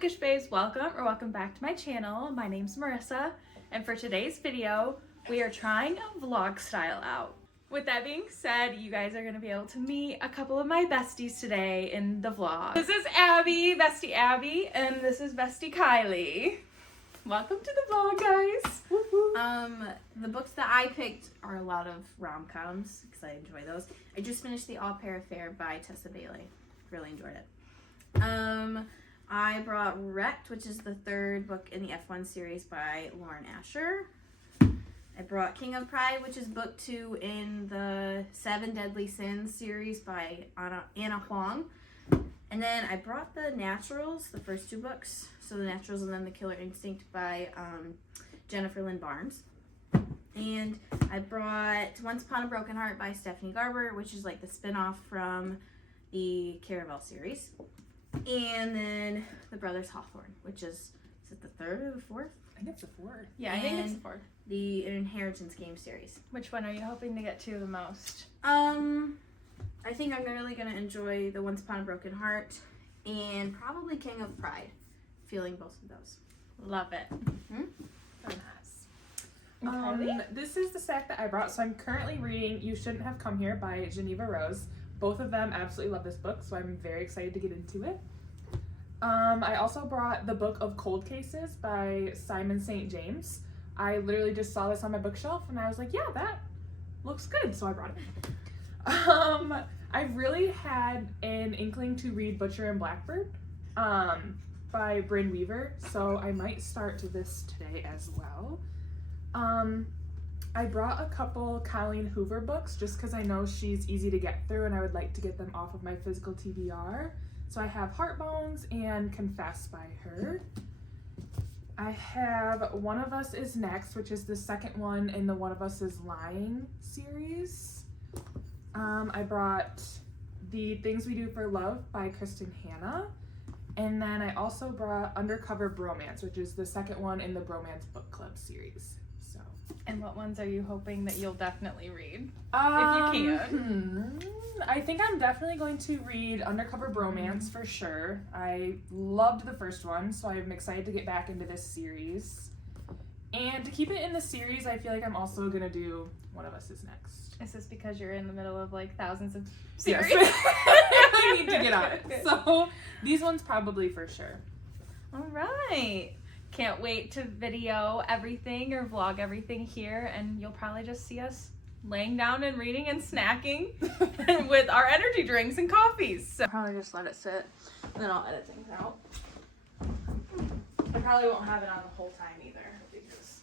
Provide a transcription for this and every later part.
Bookish Babes, welcome back to my channel. My name's Marissa, and for today's video, we are trying a vlog style out. With that being said, you guys are going to be able to meet a couple of my besties today in the vlog. This is Abby, Bestie Abby, and this is Bestie Kylie. Welcome to the vlog, guys. Woo-hoo. The books that I picked are a lot of rom-coms because I enjoy those. I just finished The Au Pair Affair by Tessa Bailey. Really enjoyed it. I brought Wrecked, which is the third book in the F1 series by Lauren Asher. I brought King of Pride, which is book 2 in the Seven Deadly Sins series by Anna Huang. And then I brought The Naturals, the first 2 books. So The Naturals and then The Killer Instinct by Jennifer Lynn Barnes. And I brought Once Upon a Broken Heart by Stephanie Garber, which is like the spin-off from the Caraval series. And then The Brothers Hawthorne, which is it the third or the fourth? I think it's the fourth. Yeah, I think it's the fourth. The Inheritance Game series. Which one are you hoping to get to the most? I think I'm really going to enjoy the Once Upon a Broken Heart and probably King of Pride. Feeling both of those. Love it. Mm-hmm. Nice. This is the stack that I brought. So I'm currently reading You Shouldn't Have Come Here by Geneva Rose. Both of them absolutely love this book, so I'm very excited to get into it. I also brought the book of Cold Cases by Simon St. James. I literally just saw this on my bookshelf and I was like, yeah, that looks good, so I brought it. I really had an inkling to read Butcher and Blackbird by Brynn Weaver, so I might start this today as well. I brought a couple Colleen Hoover books just because I know she's easy to get through and I would like to get them off of my physical TBR. So I have Heartbones and Confess by her. I have One of Us Is Next, which is the second one in the One of Us Is Lying series. I brought The Things We Do for Love by Kristen Hanna. And then I also brought Undercover Bromance, which is the second one in the Bromance Book Club series. And what ones are you hoping that you'll definitely read? If you can. I think I'm definitely going to read Undercover Bromance for sure. I loved the first one, so I'm excited to get back into this series. And to keep it in the series, I feel like I'm also going to do One of Us Is Next. Is this because you're in the middle of like thousands of series? Yes. I need to get on it. So these ones probably for sure. All right. Can't wait to video everything or vlog everything here, and you'll probably just see us laying down and reading and snacking with our energy drinks and coffees. So I'll probably just let it sit and then I'll edit things out. I probably won't have it on the whole time either because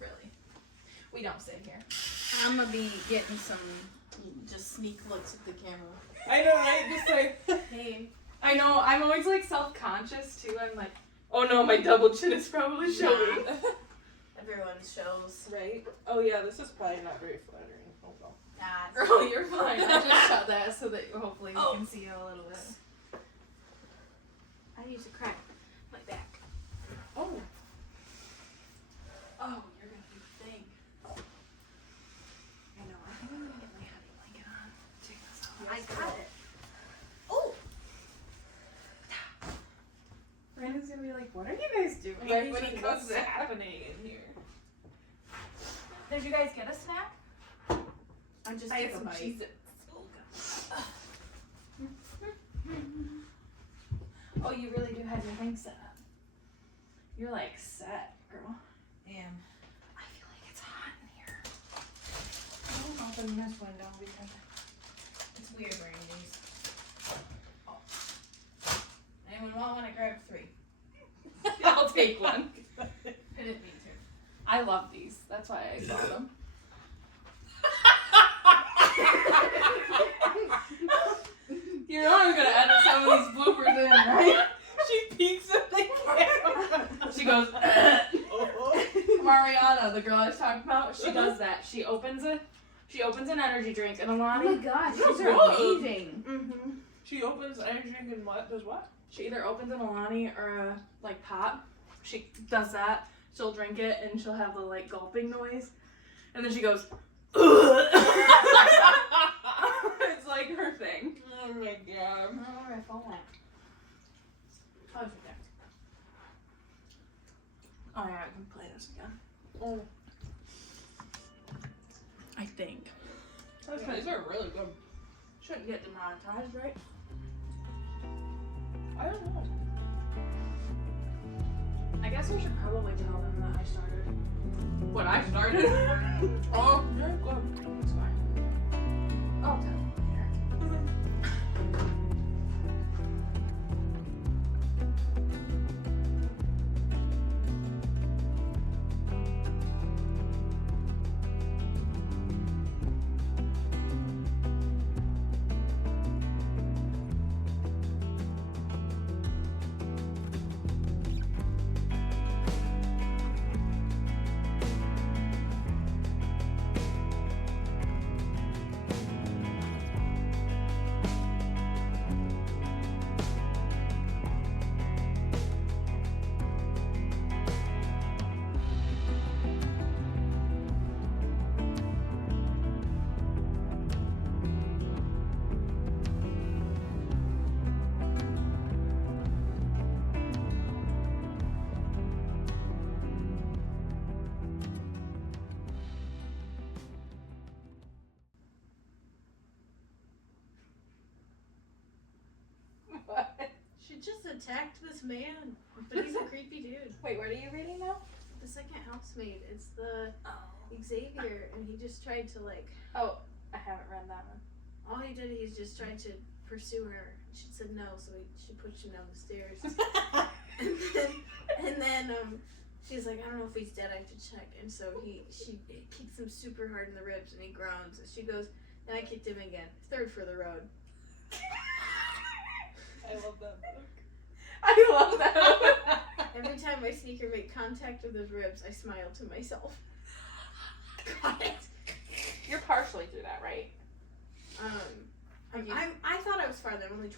really, we don't sit here. I'm gonna be getting some just sneak looks at the camera. I know, right? Just like, Hey. I know, I'm always like self-conscious too. I'm like, oh no, my double chin is probably showing. Everyone shows. Right? Oh yeah, this is probably not very flattering. Oh well. Oh, you're fine. I just shut that so that hopefully we can see you a little bit. I used to crack my back. Oh. Oh, you're gonna do the thing. I know. I think I'm gonna get my heavy blanket on. Check this out. Yes, I got it. Oh. Brandon's gonna be like, what are you guys doing? Right when he comes What's back. happening in here? did you guys get a snack? I just I took had a some bite. Cheez-Its. Oh, you really do have your thing set up. You're like set, girl. And I feel like it's hot in here. I won't open this window because it's weird wearing these. Oh. Anyone want one? I grabbed 3. I'll take one. I didn't mean to. I love these. That's why I bought them. You're not gonna edit some of these bloopers in, right? She peeks at the camera. She goes, Mariana, the girl I was talking about, she does that. She opens an energy drink and a lot Oh my gosh, You're these are good. amazing. Mm-hmm. She opens an energy drink and what? Does what? She either opens an Alani or a like pop. She does that. She'll drink it and she'll have the like gulping noise, and then she goes. It's like her thing. Oh my god. I don't know where I phone at. Oh, it's right there. Oh yeah, I can play this again. Oh, I think. okay, these are really good. Shouldn't get demonetized, right? I don't know. I guess I should probably tell them that I started. What I started? Oh, very good. It's fine. I'll tell them later. She just attacked this man, but he's a creepy dude. Wait, what are you reading now? The second housemaid. It's the Xavier, and he just tried to like. Oh, I haven't read that one. All he did, he's just tried to pursue her. She said no, so she pushed him down the stairs. and then she's like, I don't know if he's dead. I have to check. And so she kicks him super hard in the ribs, and he groans. And she goes, and I kicked him again. Third for the road. I love that book. I love that. Every time my sneaker made contact with his ribs, I smiled to myself. Got it. You're partially through that, right? I thought I was farther. I'm only 20%.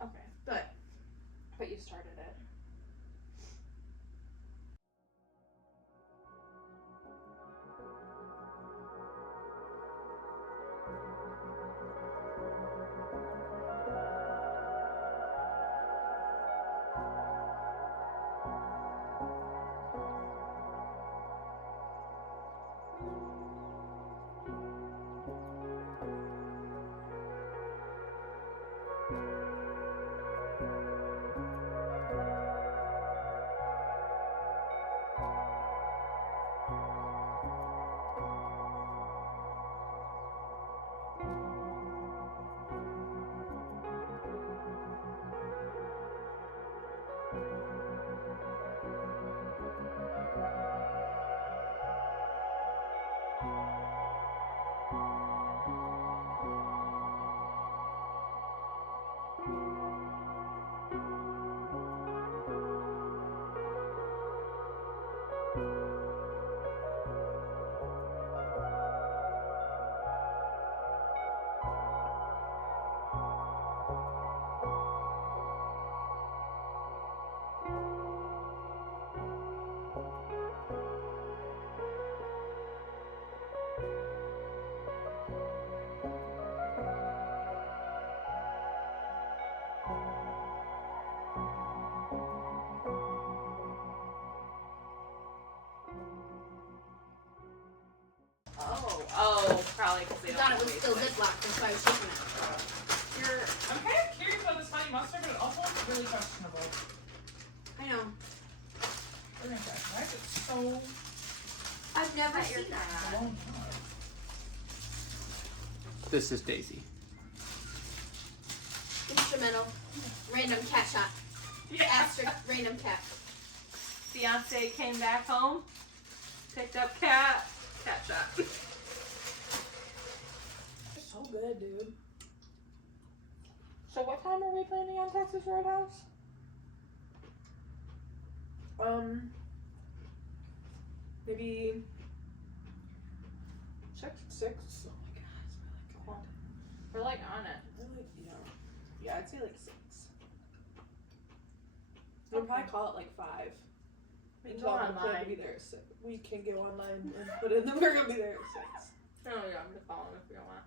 Okay. But you started it. Oh, probably because I they thought don't it was still ziplocked. That's why I was shaking it. I'm kind of curious about this honey mustard, but it also looks really questionable. I know. Why is it so I've never seen that. long? This is Daisy. Instrumental. Random cat shot. Yeah. Asterisk. Random cat. Fiance came back home, picked up cat shot. So good, dude. So what time are we planning on Texas Roadhouse? Maybe 6. Oh my god, it's really good. We're like on it. Really, yeah, I'd say like 6. We'll probably call it like 5. We can Until go we're gonna online. be there at 6. We can go online and put in that we're gonna be there at 6. Oh yeah, I'm gonna follow if we don't want.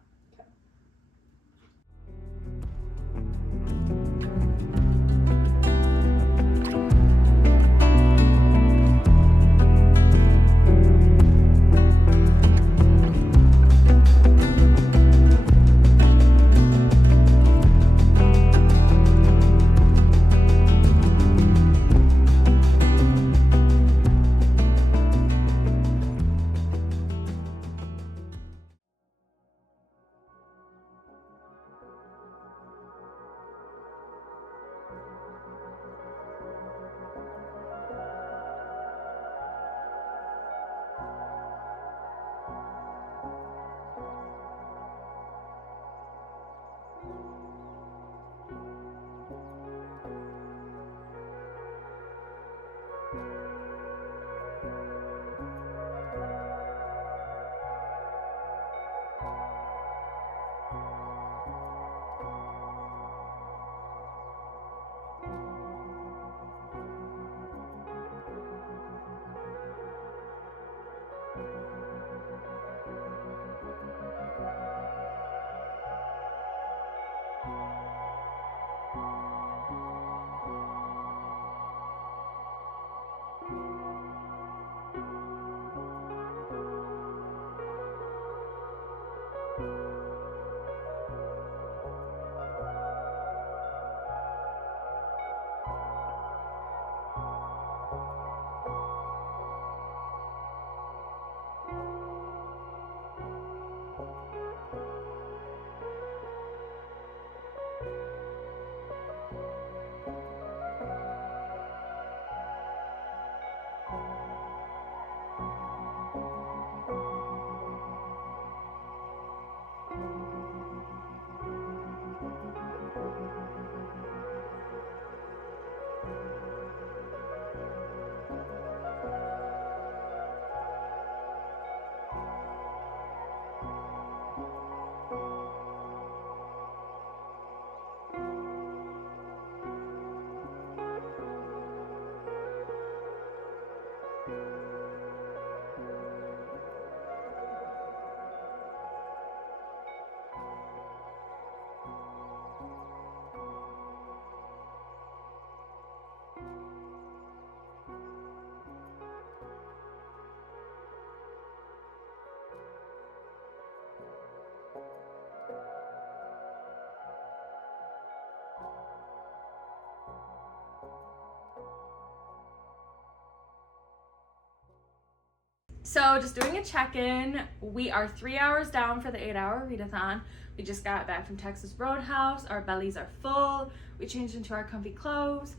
So just doing a check-in, we are 3 hours down for the 8-hour read-a-thon. We just got back from Texas Roadhouse. Our bellies are full. We changed into our comfy clothes.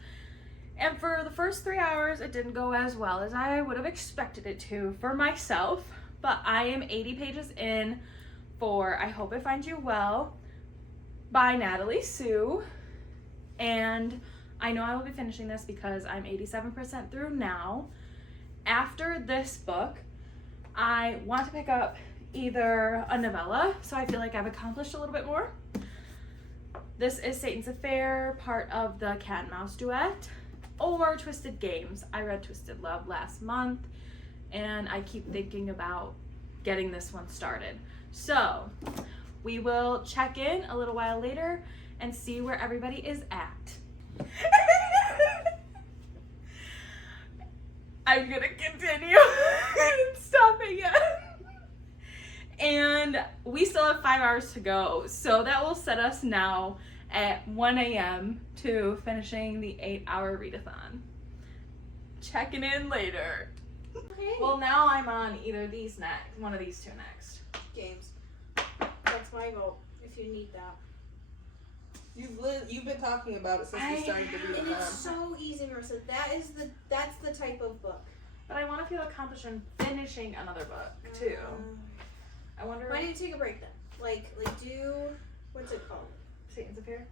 And for the first 3 hours, it didn't go as well as I would have expected it to for myself. But I am 80 pages in for I Hope It Finds You Well by Natalie Sue. And I know I will be finishing this because I'm 87% through now. After this book, I want to pick up either a novella, so I feel like I've accomplished a little bit more. This is Satan's Affair, part of the Cat and Mouse duet, or Twisted Games. I read Twisted Love last month, and I keep thinking about getting this one started. So we will check in a little while later and see where everybody is at. I'm gonna continue stopping it. And we still have 5 hours to go, so that will set us now at 1 a.m. to finishing the 8-hour read-a-thon. Checking in later. Okay. Well, now I'm on either these next, one of these two next. Games. That's my vote, if you need that. You've been talking about it since we started the And read-a-thon. it's so easy, Marissa. That's the type of book. But I want to feel accomplished in finishing another book too. I wonder. Why don't you take a break then? Like do, what's it called? Satan's Affair?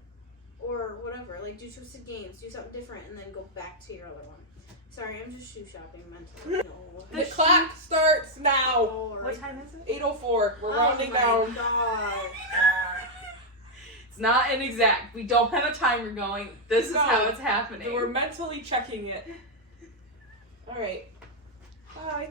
Or whatever. Like do Twisted Games, do something different, and then go back to your other one. Sorry, I'm just shoe shopping mentally. No. The clock starts now. What time is it? 8:04. We're rounding down. God. It's not an exact. We don't have a timer going. This is No. how it's happening. We're mentally checking it. All right. Bye.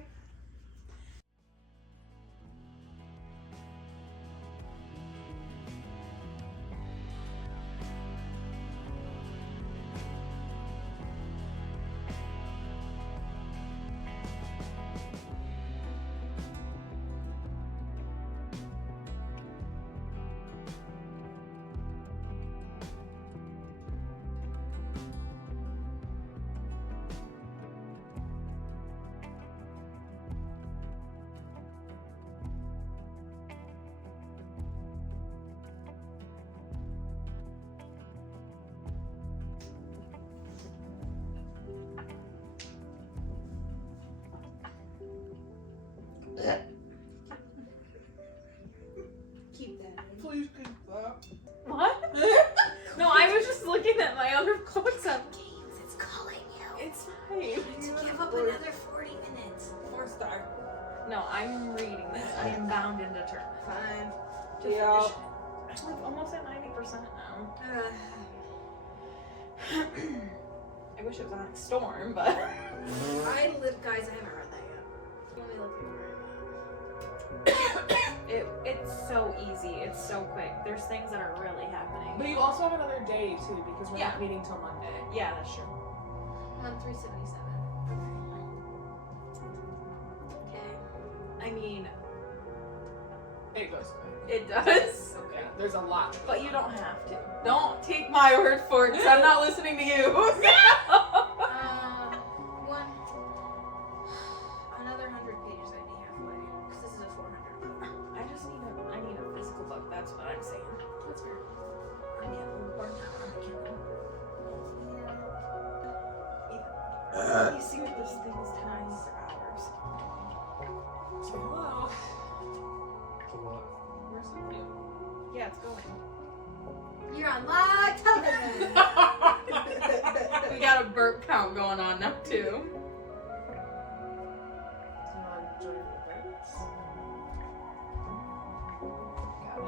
Keep that. Please keep that. What? No, I was just looking at my other close up. Games, it's calling you. It's fine. To give up another 40 minutes. 4-star. No, I'm reading this. I am bound and determined. Fine. To Yeah. finish it. I'm like almost at 90% now. I wish it was on Storm, but Guys, I haven't read that yet. Let me look at it's so easy. It's so quick. There's things that are really happening. But you also have another day too because we're Yeah. not meeting till Monday. Yeah, that's true. I'm on 377. Okay. I mean, It goes quick. it does. Okay. There's a lot. But you don't have to. Don't take my word for it, because I'm not listening to you. One. Another 100 pages I'd be halfway. Because this is a 400. I need a physical book. That's what I'm saying. That's fair. I'm getting a little burnt out on the Kindle. You see what this thing's time for hours. Hello. Where's the view? Yeah, it's going. You're on live television. We got a burp count going on now too. Do you want to join the birds? Got it.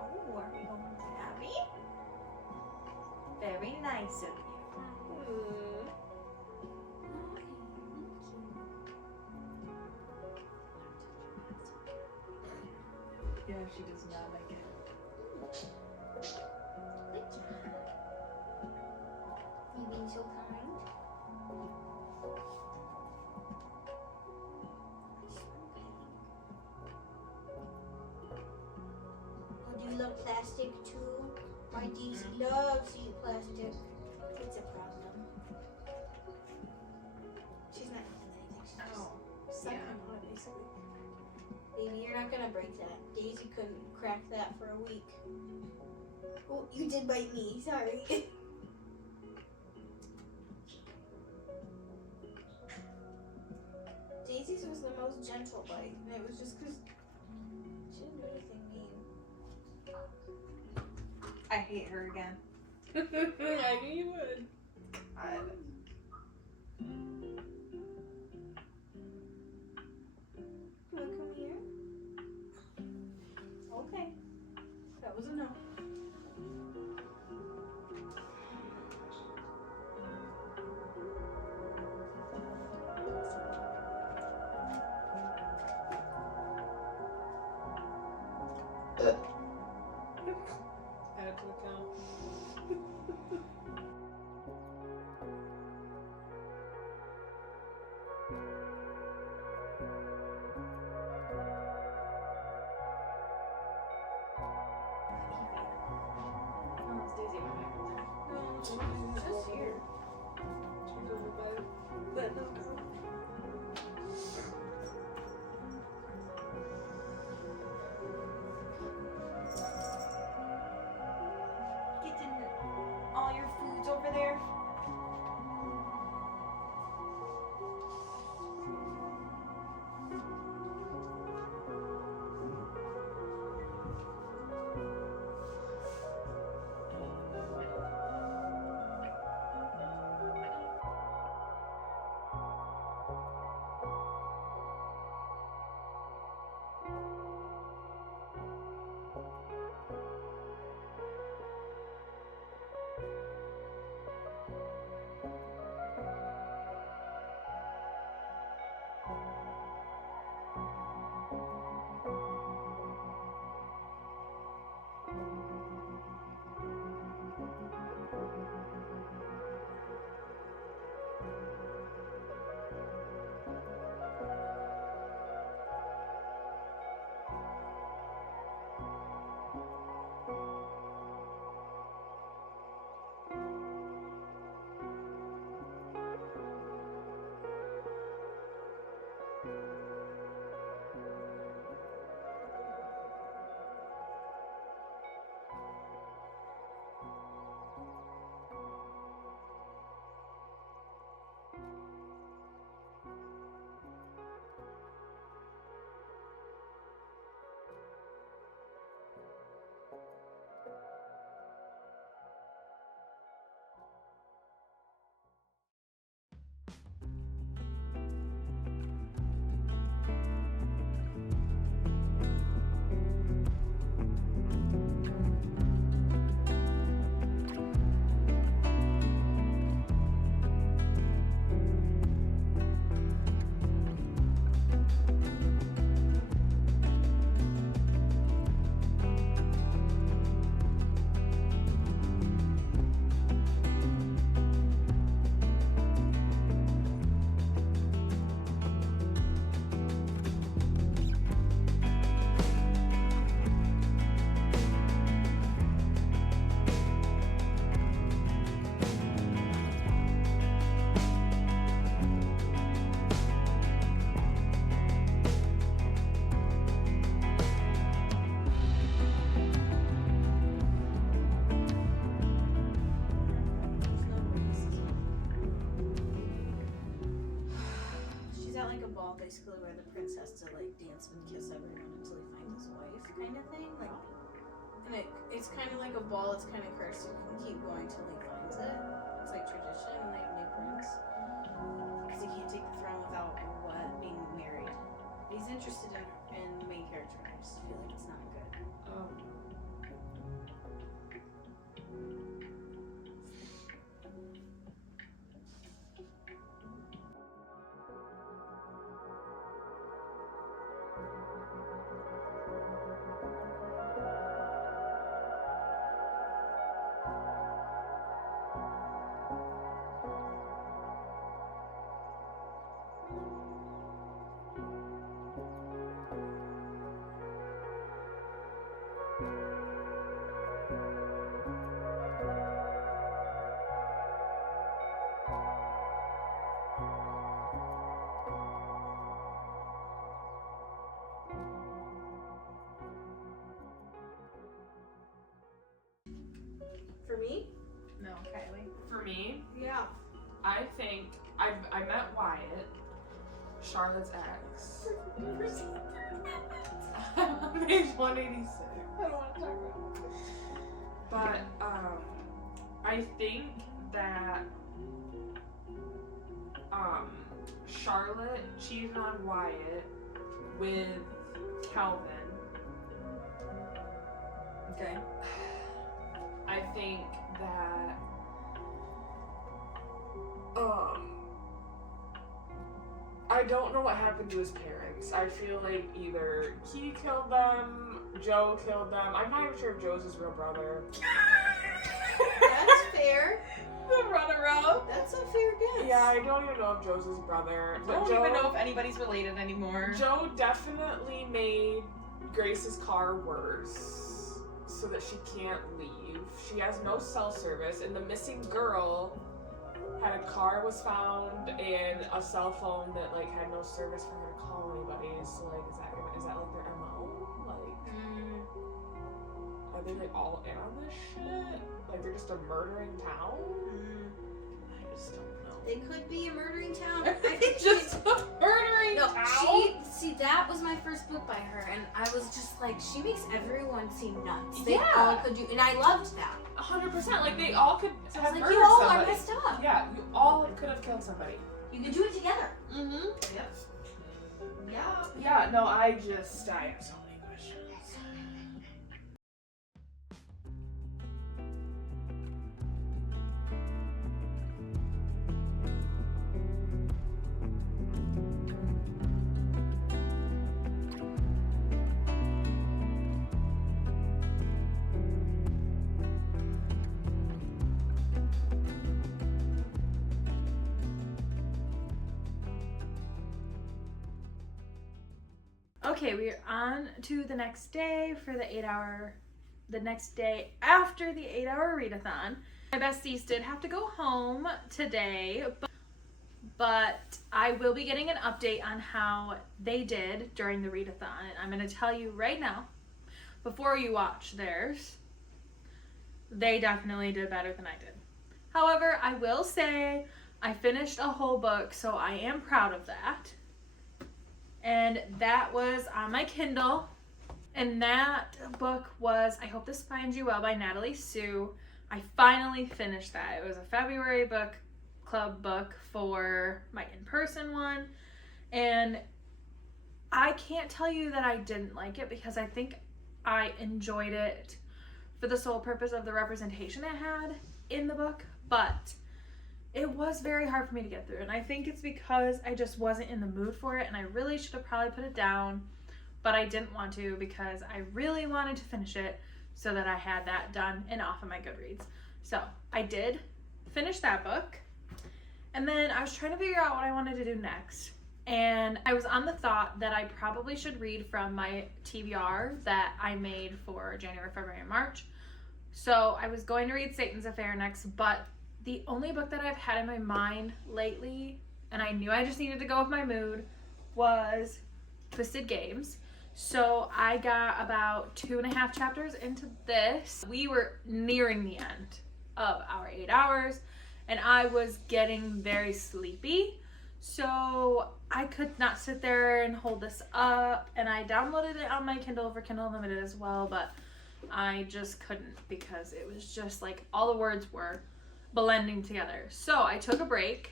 Oh, are we going to Abby? Very nice of you. if she does not like it. Good job. You being so kind. Oh, do you love plastic too? My Daisy loves to eat plastic. It's a problem. She's not eating anything. She's just sucking on it, basically. Baby, you're not gonna break that. Daisy couldn't crack that for a week. Oh, you did bite me. Sorry. Daisy's was the most gentle bite, and it was just because she didn't do anything mean. I hate her again. I knew you would. Wanna come here? Okay. That was a no. Add to account. No, she's just here. She's over by But no, no. Getting all your foods over there. Basically where the prince has to like dance and kiss everyone until he finds his wife kind of thing, like, and it's kind of like a ball that's kind of cursed. You can keep going till he finds it. It's like tradition in like new prince because he can't take the throne without being married. He's interested in the main character, and I just feel like it's not good. Oh. Charlotte's ex. Page 186. I don't want to talk about it. But I think that Charlotte cheated on Wyatt with Calvin. Okay. I think that I don't know what happened to his parents. I feel like either he killed them, Joe killed them. I'm not even sure if Joe's his real brother. That's fair. The runaround. That's a fair guess. Yeah, I don't even know if Joe's his brother. I But don't Joe, even know if anybody's related anymore. Joe definitely made Grace's car worse so that she can't leave. She has no cell service, and the missing girl had a car was found and a cell phone that like had no service for her to call anybody. So like, is that like their MO? Like, are they like all in on this shit? Like they're just a murdering town? I just don't know. They could be a murdering town. I think Just a murdering no, town. that was my first book by her, and I was just like, she makes everyone seem nuts. They Yeah. all could do, and I loved that. 100%. Like they all could So I have was like, murdered you all somebody. are messed up. Yeah, you all could have killed somebody. You can do it together. Mm-hmm. Yep. Yeah. Yeah, no, I have so many questions. Okay, we are on to the next day for the next day after the 8-hour readathon. My besties did have to go home today, but I will be getting an update on how they did during the readathon. And I'm going to tell you right now, before you watch theirs, they definitely did better than I did. However, I will say I finished a whole book, so I am proud of that. And that was on my Kindle. And that book was I Hope This Finds You Well by Natalie Sue. I finally finished that. It was a February book club book for my in-person one. And I can't tell you that I didn't like it because I think I enjoyed it for the sole purpose of the representation it had in the book. But it was very hard for me to get through, and I think it's because I just wasn't in the mood for it, and I really should have probably put it down, but I didn't want to because I really wanted to finish it so that I had that done and off of my Goodreads. So I did finish that book, and then I was trying to figure out what I wanted to do next, and I was on the thought that I probably should read from my TBR that I made for January, February, and March. So I was going to read Satan's Affair next, but the only book that I've had in my mind lately, and I knew I just needed to go with my mood, was Twisted Games. So I got about 2.5 chapters into this. We were nearing the end of our 8 hours, and I was getting very sleepy. So I could not sit there and hold this up, and I downloaded it on my Kindle for Kindle Unlimited as well, but I just couldn't because it was just like all the words were blending together. So I took a break,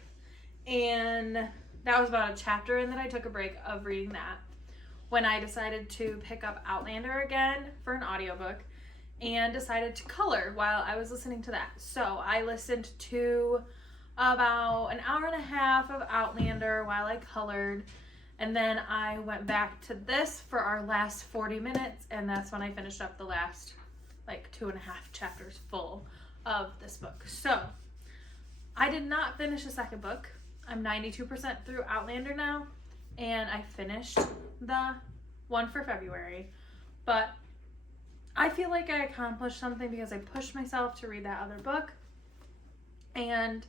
and that was about a chapter in that I took a break of reading that when I decided to pick up Outlander again for an audiobook and decided to color while I was listening to that. So I listened to about an hour and a half of Outlander while I colored, and then I went back to this for our last 40 minutes, and that's when I finished up the last like 2.5 chapters full of this book. So I did not finish the second book. I'm 92% through Outlander now, and I finished the one for February, but I feel like I accomplished something because I pushed myself to read that other book, and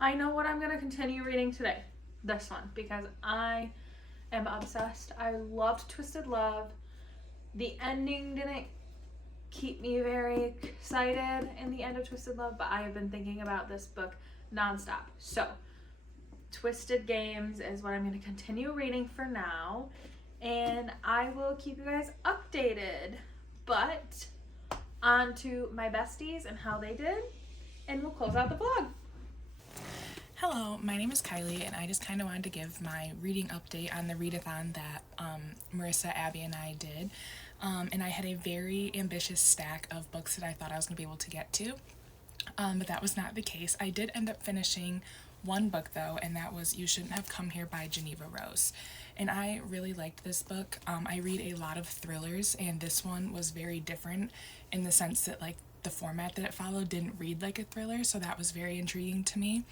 I know what I'm going to continue reading today, this one, because I am obsessed. I loved Twisted Love. The ending didn't keep me very excited in the end of Twisted Love, but I have been thinking about this book nonstop. So Twisted Games is what I'm going to continue reading for now, and I will keep you guys updated. But on to my besties and how they did, and we'll close out the vlog. Hello, my name is Kylie, and I just kind of wanted to give my reading update on the read-a-thon that Marissa, Abby, and I did. And I had a very ambitious stack of books that I thought I was going to be able to get to, but that was not the case. I did end up finishing one book, though, and that was You Shouldn't Have Come Here by Geneva Rose. And I really liked this book. I read a lot of thrillers, and this one was very different in the sense that, like, the format that it followed didn't read like a thriller, so that was very intriguing to me.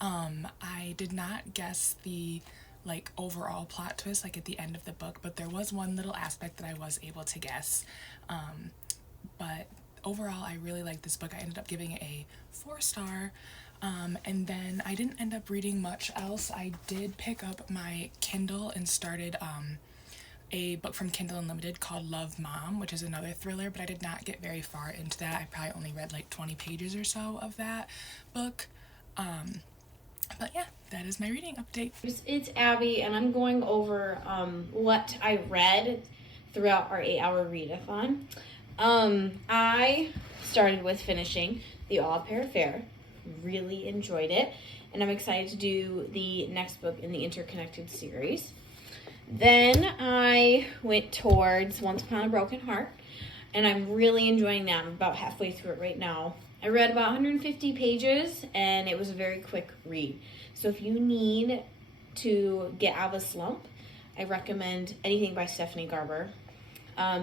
I did not guess the like overall plot twist like at the end of the book, but there was one little aspect that I was able to guess. But overall, I really liked this book. I ended up giving it a 4-star. And then I didn't end up reading much else. I did pick up my Kindle and started a book from Kindle Unlimited called Love Mom, which is another thriller, but I did not get very far into that. I probably only read like 20 pages or so of that book. But yeah, that is my reading update. It's Abby, and I'm going over what I read throughout our 8-hour read-a-thon. I started with finishing The Au Pair Affair. Really enjoyed it, and I'm excited to do the next book in the Interconnected series. Then I went towards Once Upon a Broken Heart, and I'm really enjoying that. I'm about halfway through it right now. I read about 150 pages, and it was a very quick read. So if you need to get out of a slump, I recommend anything by Stephanie Garber.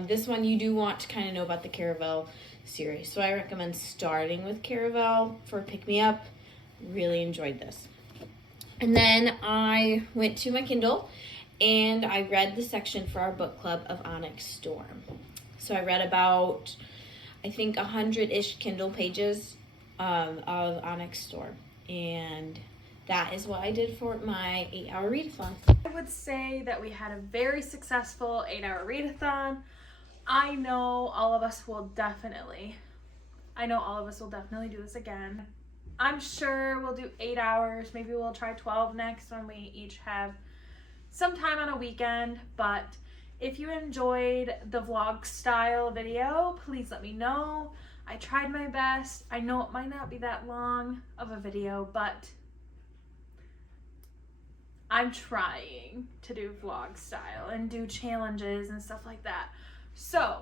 This one you do want to kind of know about the Caravel series, so I recommend starting with Caravel for a pick-me-up. Really enjoyed this. And then I went to my Kindle, and I read the section for our book club of Onyx Storm. So I read about, I think, 100-ish Kindle pages of Onyx Storm. And that is what I did for my 8-hour readathon. I would say that we had a very successful 8-hour readathon. I know all of us will definitely do this again. I'm sure we'll do 8 hours. Maybe we'll try 12 next when we each have some time on a weekend. But if you enjoyed the vlog style video, please let me know. I tried my best. I know it might not be that long of a video, but I'm trying to do vlog style and do challenges and stuff like that. So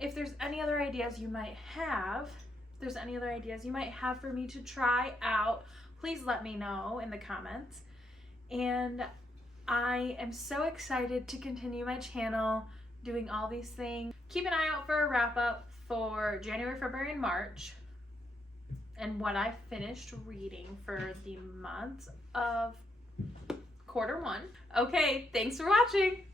if there's any other ideas you might have, for me to try out, please let me know in the comments. And I am so excited to continue my channel doing all these things. Keep an eye out for a wrap up for January, February, and March, and what I finished reading for the month of Q1. Okay, thanks for watching.